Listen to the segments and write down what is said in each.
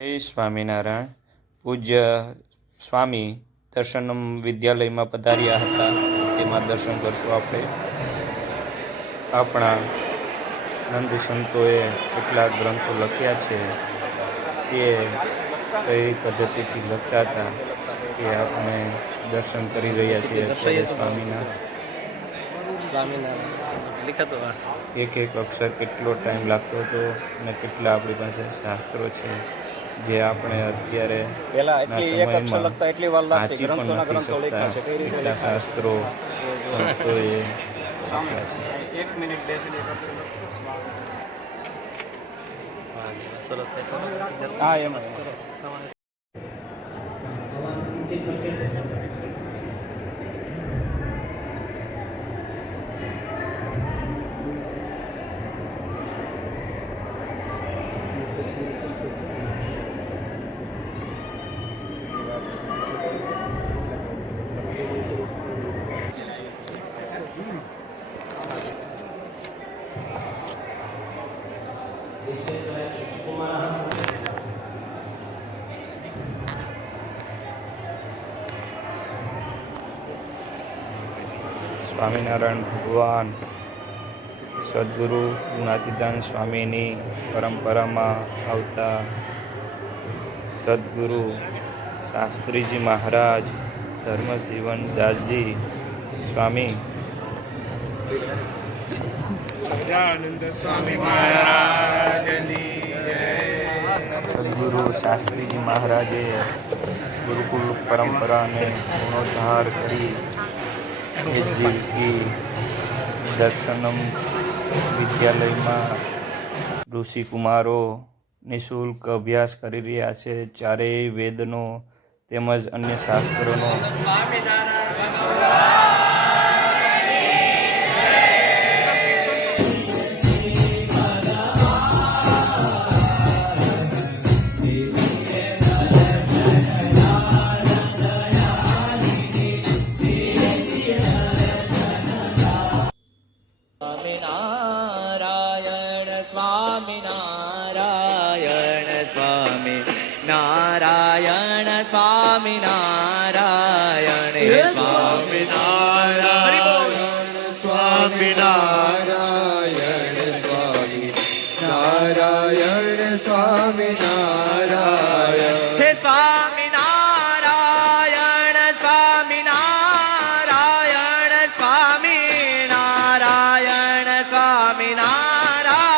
જય સ્વામિનારાયણ. પૂજ્ય સ્વામી દર્શનમ વિદ્યાલયમાં પધાર્યા હતા. તેમાં દર્શન કરશું આપણે. આપણા નંદ સંતોએ કેટલાક ગ્રંથો લખ્યા છે. તે કઈ પદ્ધતિથી લખતા હતા તે આપણે દર્શન કરી રહ્યા છીએ અત્યારે સ્વામીના. એક એક અક્ષર કેટલો ટાઈમ લાગતો હતો અને કેટલા આપણી પાસે શાસ્ત્રો છે જે આપણે અત્યારે સમયમાં વાંચી પણ નથી શકતા. એટલા શાસ્ત્રો સંતોએ આપ્યા છે. સ્વામિનારાયણ ભગવાન સદગુરુ જ્ઞાતિદાન સ્વામીની પરંપરામાં આવતા સદગુરુ શાસ્ત્રીજી મહારાજ ધર્મજીવન દાસજી સ્વામી સહજાનંદ સ્વામી મહારાજની જય. સદગુરુ શાસ્ત્રીજી મહારાજે ગુરુકુલ પરંપરાને પુનરુદ્ધાર કરી દર્શનમ વિદ્યાલયમાં ઋષિકુમારો નિઃશુલ્ક અભ્યાસ કરી રહ્યા છે. ચારેય વેદનો તેમજ અન્ય શાસ્ત્રોનો. નારાયણ સ્વામી નારાયણ સ્વામી નારાયણ સ્વામી નારાયણ સ્વામી નારાયણ સ્વામી નારાયણ હે સ્વામી નારાયણ સ્વામી નારાયણ સ્વામી નારાયણ સ્વામી નારાયણ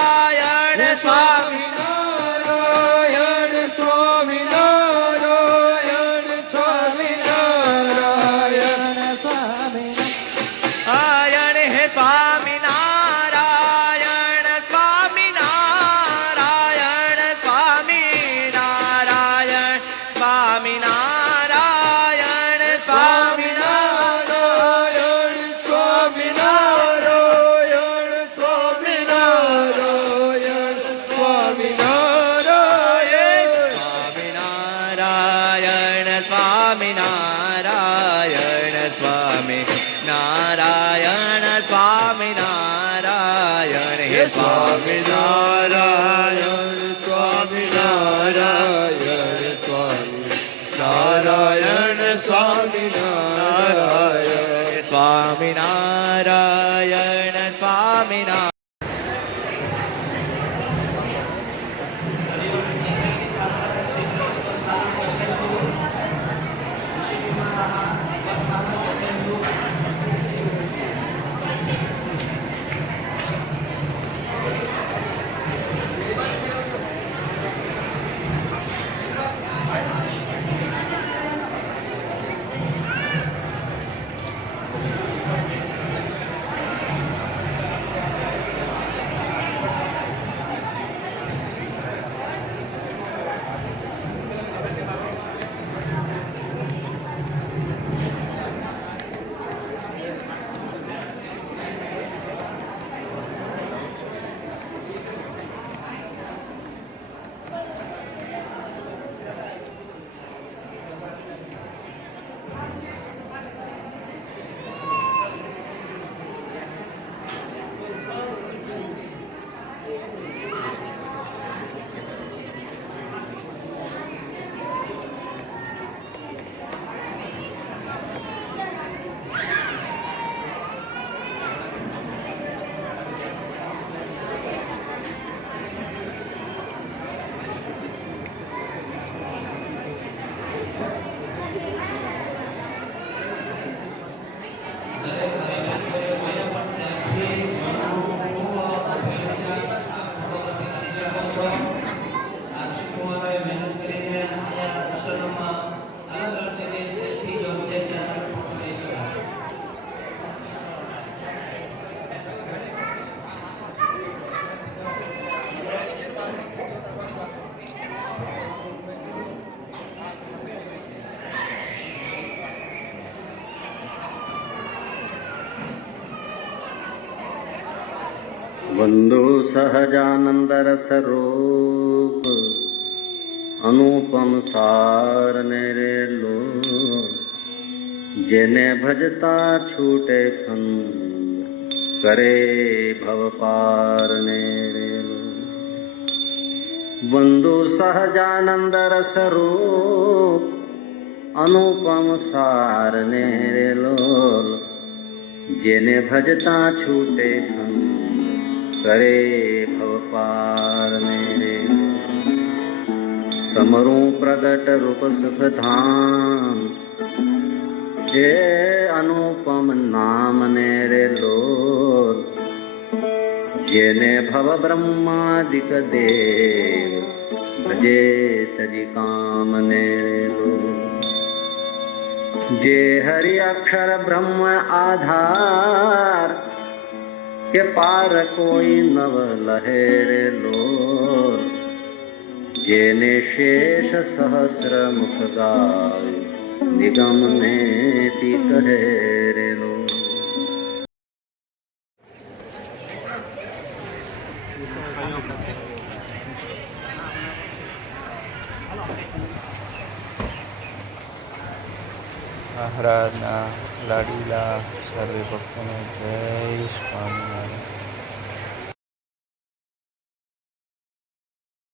સ્વામી નારાયણ સ્વામી નારાયણ હે સ્વામી નારાયણ સ્વામી નારાયણ સ્વામી નારાયણ સ્વામી નારાયણ સ્વામી નારાયણ સ્વામી નારાયણ. વંદો સહજાનંદ રસ રૂપ અનુપમ સાર ને રેલો જેને ભજતા છૂટે ફંદ કરે ભવ પાર ને રેલો વંદો સહજાનંદ રસ રૂપ અનુપમ સાર ને રેલો જેને ભજતા છૂટે ફંદ કરે ભવ પાર ને રેલો સમરું પ્રગટ રૂપ સુખ ધામ એ અનુપમ નામ ને રેલો જેને ભવ બ્રહ્માદિક દેવ ભજે તજી કામ ને રેલો જે હરિ અક્ષર બ્રહ્મ આધાર કે પાર કોઈ નવ લહેરેલો જેને શેષ સહસ્ર મુખ ગાય નિગમ ને તી કહેરેલો મહારાજના લાડીલા સર્વે ભક્તોને જય સ્વામિનારાયણ.